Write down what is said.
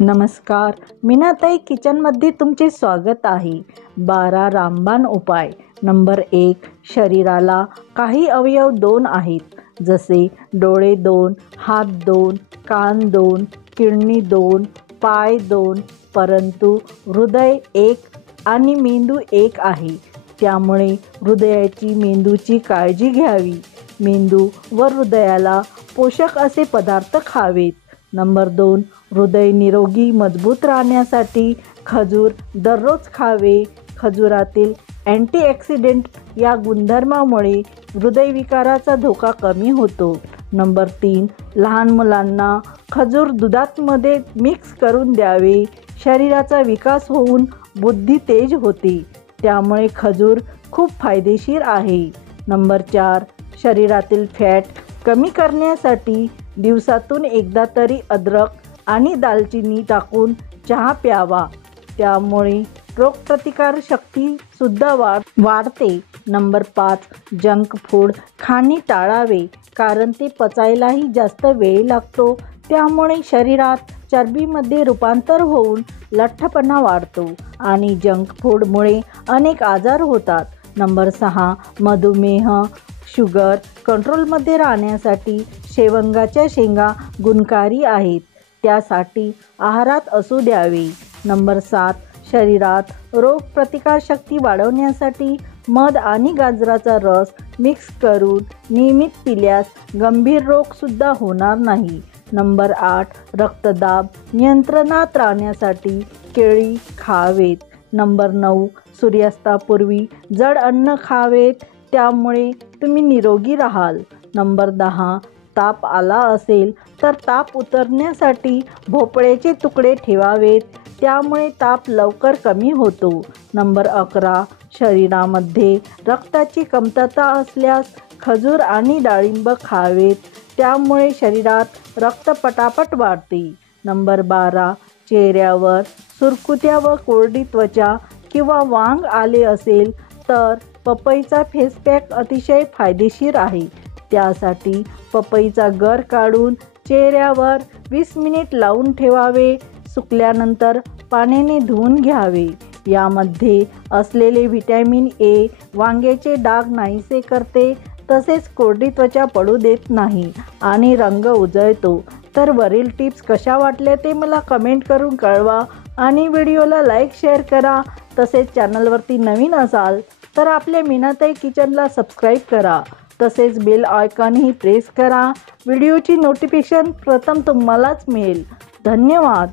नमस्कार, मीनाताई किचनमध्ये तुमचे स्वागत आहे। 12 रामबाण उपाय। नंबर 1, शरीराला काही अवयव 2 आहेत, जसे डोळे 2, हात 2, कान 2, किडनी 2, पाय 2, परंतु हृदय 1 आणि मेंदू 1 आहे। त्यामुळे हृदयाची मेंदूची काळजी घ्यावी। मेंदू व हृदयाला पोषक असे पदार्थ खावेत। नंबर 2, हृदय निरोगी मजबूत राहण्यासाठी खजूर दररोज खावे। खजुरातील अँटीऑक्सिडंट या गुणधर्मामुळे हृदयविकाराचा धोका कमी होतो। नंबर 3, लहान मुलांना खजूर दुधामध्ये मिक्स करून द्यावे। शरीराचा विकास होऊन बुद्धी तेज होते, त्यामुळे खजूर खूप फायदेशीर आहे। नंबर 4, शरीरातील फॅट कमी करण्यासाठी दिवसातून एकदा तरी अद्रक आणि दालचिनी टाकून चहा प्यावा, त्यामुळे रोगप्रतिकारशक्ती सुद्धा वाढते। नंबर 5, जंक फूड खाणे टाळावे, कारण ते पचायलाही जास्त वेळ लागतो, त्यामुळे शरीरात चरबीमध्ये रूपांतर होऊन लठ्ठपणा वाढतो आणि जंक फूडमुळे अनेक आजार होतात। नंबर 6, मधुमेह शुगर कंट्रोलमध्ये राहण्यासाठी शेवंगाच्या शेंगा गुणकारी आहेत, त्यासाठी आहारात असू द्यावे। नंबर 7, शरीरात रोगप्रतिकारशक्ती वाढवण्यासाठी मध आणि गाजराचा रस मिक्स करून नियमित पिल्यास गंभीर रोगसुद्धा होणार नाही। नंबर 8, रक्तदाब नियंत्रणात राहण्यासाठी केळी खावेत। नंबर 9, सूर्यास्तापूर्वी जड अन्न खावेत, त्यामुळे तुम्ही निरोगी राहाल। नंबर 10, ताप आला असेल तर ताप उतरण्यासाठी भोपळ्याचे तुकडे ठेवावेत, त्यामुळे ताप लवकर कमी होतो। नंबर 11, शरीरामध्ये रक्ताची कमतरता असल्यास खजूर आणि डाळिंब खावेत, त्यामुळे शरीरात रक्त पटापट वाढते। नंबर 12, चेहऱ्यावर सुरकुत्या व कोरडी त्वचा किंवा वांग आले असेल तर पपईचा फेस पॅक अतिशय फायदेशीर आहे। त्यासाठी पपईचा गर काढून चेहऱ्यावर 20 मिनिट लावून ठेवावे, सुकल्यानंतर पाण्याने धुवून घ्यावे। यामध्ये असलेले व्हिटॅमिन ए वांग्याचे डाग नाहीसे करते, तसेच कोरडी त्वचा पडू देत नाही आणि रंग उजळतो। तर वरील टिप्स कशा वाटल्या ते मला कमेंट करून कळवा आणि व्हिडिओला लाईक शेअर करा। तसेच चॅनलवरती नवीन असाल तर आपल्या मीनाताई किचनला सबस्क्राईब करा, तसेच बेल आयकॉनही प्रेस करा। व्हिडिओची नोटिफिकेशन प्रथम तुम्हालाच मिळेल। धन्यवाद।